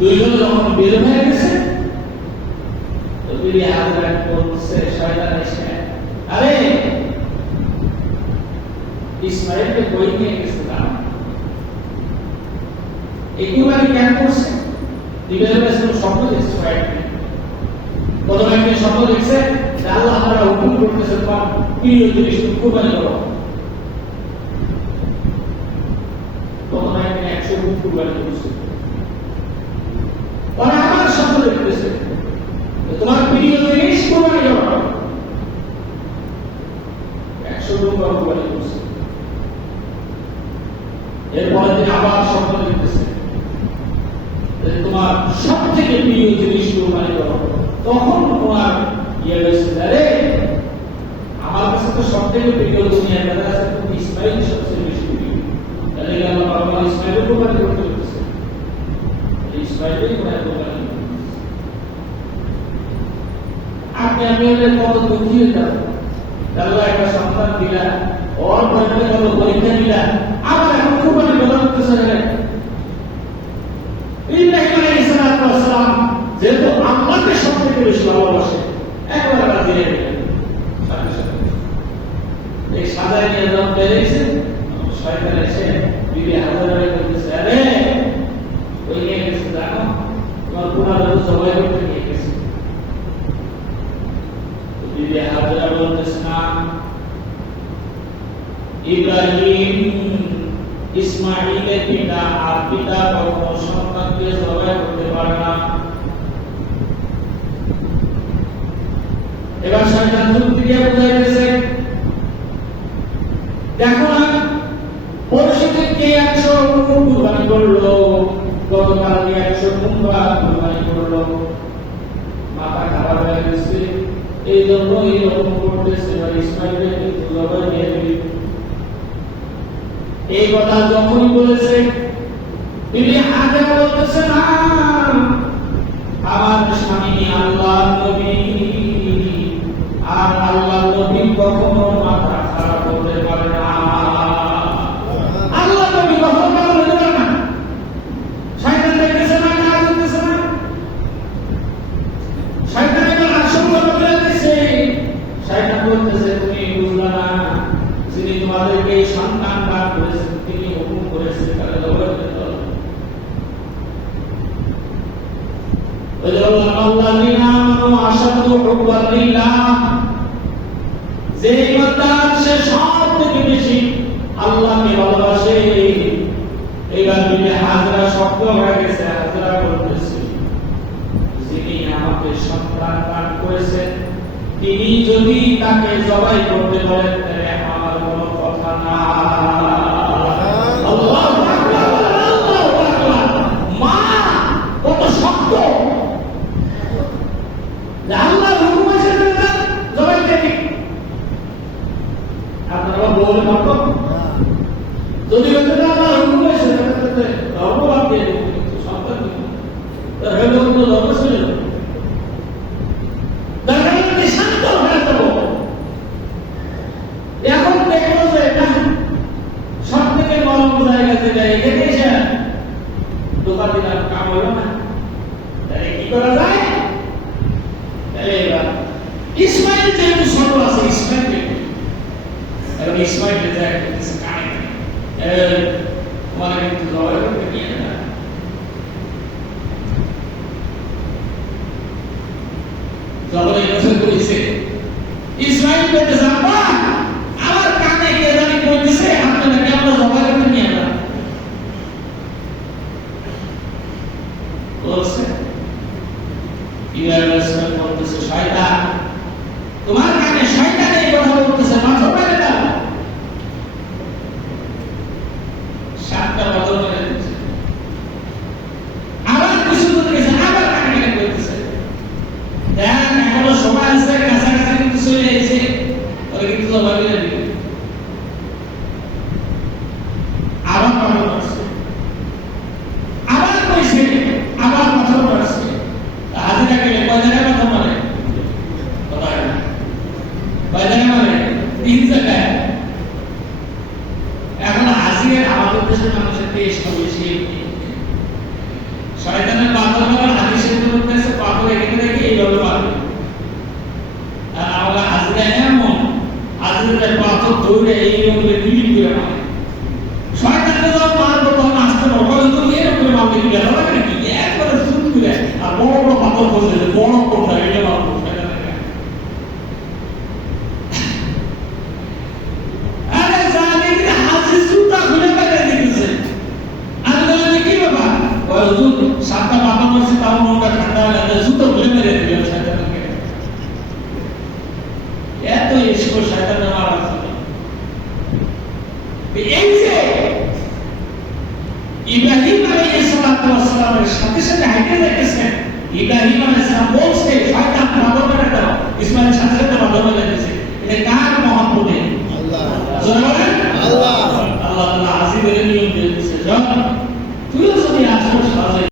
দুইজন যখন বের হয়ে গেছে তো বিবি হাজরা বলছে শয়তান এসে, আরে ইসমাইলকে কই নিয়ে গেছে না, একেবারে কেন করছে? দিবের কাছে স্বপ্ন দেখছে, প্রথম একদিন স্বপ্ন দেখছে আল্লাহ তাআলা হুকুম করতেছে তোমার প্রিয় জিনিস কুরবানি করো। প্রথম একদিন 100 উট কুরবানি করছে। পরে আবার স্বপ্ন দেখতেছে তোমার প্রিয় জিনিস কুরবানি করো, 100 উট কুরবানি করছে। এরপরের দিন আবার স্বপ্ন দেখতেছে তোমার সব থেকে প্রিয় জিনিস কুরবানি করো। তখন তোমার আরে আমার কাছে তো সব থেকে প্রিয় দুনিয়ার কাছে তুমি ইসমাইল সবচেয়ে বেশি প্রিয়, তাহলে আমার বাবা ইসমাইলের কুরবানি করতে হচ্ছে, ইসমাইলের কুরবানি। আপনি কত দুঃখী হইতাম, আল্লাহ একটা সন্তান দিলা, ওর পরিবারে কত পরীক্ষা দিলা, আবার এখন কুরবানি করতেছে না। ইব্রাহিম আলাইহিস সালাম যেহেতু আল্লাহকে সব থেকে বেশি ভালোবাসে, একবার রাজি হয়ে গেলেন। এই সাজায় নিয়ে যখন বেরিয়েছে, শয়তান এসে বিবি হাজরাকে বলতেছে, আরে ওই নিয়ে গেছে জানো, তোমার পুনরায় জবাই করতে নিয়ে গেছে। বিবি হাজরা বলতেছে না, ইব্রাহিম ইসমাইলের পিতা, আর পিতা কখনো সন্তানকে জবাই করতে পারে না। এবার শয়তান যুক্তি দিয়ে বুঝাইতেছে, দেখো না পরিস্থিতিকে 100 কুরবানি করলো, গতকাল 100 কুরবানি করলো, মাথা খারাপ হয়ে গেছে, এই জন্য এইরকম করতেছে। ইসমাইলকে জবাই নিয়ে দিবি। এই কথা যখনই বলেছে বিবি হাজরা বলতেছে না, আমার স্বামী আল্লাহর নবী, আর আল্লাহর নবী কখনো মাথা খারাপ করতে পারে না। আল্লাহ নবী কখনো মাথা করতে পারে না। শয়তান দেখতেছে না, কাজ করতেছে না। শয়তান এবার আশঙ্কা করে দিয়েছে। শয়তান বলতেছে তুমি বুঝলা না, যিনি তোমাদেরকে সন্তান দান করেছেন তিনি হুকুম করেছেন তাহলে জবাই করতে হবে। যে ইমানদার সে সব থেকে বেশি আল্লাহকে ভালোবাসে। এইবার বিবি হাজরা শব্দ হয়ে গেছে, হাজরা বলতেছে যিনি আমাকে সন্তান দান করেছেন তিনি যদি তাকে জবাই করতে বলেন তাহলে আমার কোনো কথা না। আল্লাহু আকবার, আল্লাহু আকবার। মা কত শক্ত, আল্লাহ হুকুম আছে জবাই দেবে। আপনারা বলে মারতো যদি আল্লাহ হুকুম আছে ধর্মবাদ দিয়ে সন্তান ধর্ম ছিল শান্ত হয়ে যাব। এখন দেখলো যে সব থেকে গরম জায়গা যেটা এখানে এসে দোকান দিলাম কাম হলো না, তাহলে কি করা যায়? তাহলে এবার ইসমাইল যেহেতু ছোট আছে, ইসমাইল এখন ইসমাইল যায় কিছু কানে তোমার কিন্তু জবাই করতে নিয়ে না। যখন এই বছর করেছে ইসমাইল বলতেছে আব্বা আমার কানে কে জানি বলতেছে আপনি নাকি আমরা জবাই করতে নিয়ে না বলছে। ইব্রাহিম বলতেছে শয়তান তোমার কানে শয়তান এই কথা বলতেছে, মাথা মেরে দাও। 7টা বছর মেরে দিচ্ছে, আবার কিছু বলতে গেছে, আবার কানে কানে বলতেছে দেখ এখনো সময় আছে, কাছাকাছি কিন্তু চলে এসেছে, ওরা কিন্তু জবাই করে দিবে। আবার পাগল করছে, আবার কইছে, আবার কথা বলছে। হাজিরা গেলে কয় জায়গায় কথা বলে, কয় জায়গায় মানে 3 জায়গায়। এখন হাজিরা আমাদের দেশের মানুষের টেস্ট বেশি, শয়তানের বাবা পাথর ধরে এইরকম করে বিলীন করে মারে। শয়তানকে যখন মারবো তখন আসতে পারবো, তুমি এরকম করে মারবে কি গেল লাগে নাকি? একবারে শুরু করে আর বড় বড় পাথর বসে বড় কোনটা এটা মারবো শয়তানকে। আরে যা দেখি হাসি সুতা খুলে ফেলে দিতেছে। আমি বললাম কি বাবা? ওই হুজুর সাতটা বাবা মারছে তাও মনটা ঠান্ডা হয়ে গেছে, সুতো খুলে মেরে দিল শয়তানকে। এত ইস্ক শয়তানের মারা আছে। এই যে ইব্রাহিম আলাইহিস সালামের সাথে সাথে হাইটে যাইতেছেন, ইব্রাহিম আলাইহিস সালাম বলছে শয়তান পাগল করে দাও, ইসমাইল সাথে সাথে পাগল হয়ে যাচ্ছে। এটা কার মহব্বতে? আল্লাহ। আল্লাহ আল্লাহ আজিমের নিয়ম দিয়েছে।